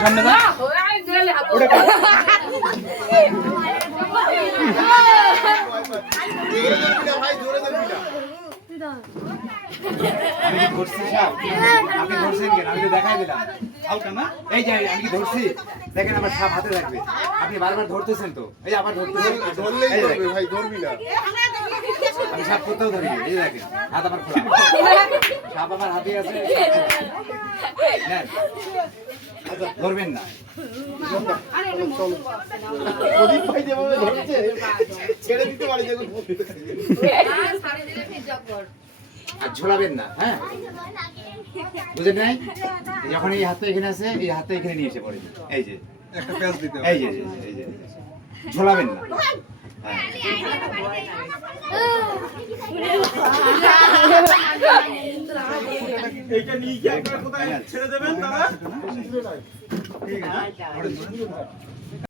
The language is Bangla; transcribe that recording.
সামনে না ওটা কাট। আমি কি ধরছি সাপ? আপনি ধরছেন কেন? আমি তো দেখাই দিলাম হালকা না, এই যে আমি কি ধরছি দেখেন, আমার সাপ হাতে থাকবে, আপনি বারবার ধরতেছেন তো, এই আবার ধরতেছেন, এই দেখেন। ভাই ধরবি না। আমি সাপ করতেও ধরি, এই দেখেন হাত আমার খোলা, সাপ আমার হাতে আছে, নেন। ধরবেন না। প্রদীপ ভাই যেভাবে ধরছে ছেড়ে দিতে পারি যেগুলো আর ঝোলাবেন না, হ্যাঁ বুঝেন নাই? যখন এই হাতটা এখানে আছে, এই হাতটা এখানে নিয়ে এসে পড়ে, এই যে একটা প্যাচ দিতে এই যে এই যে ঝোলাবেন না, এইটা নিয়ে গিয়ে আপনারা কোথায় ছেড়ে দেবেন দাদা? ঠিক আছে।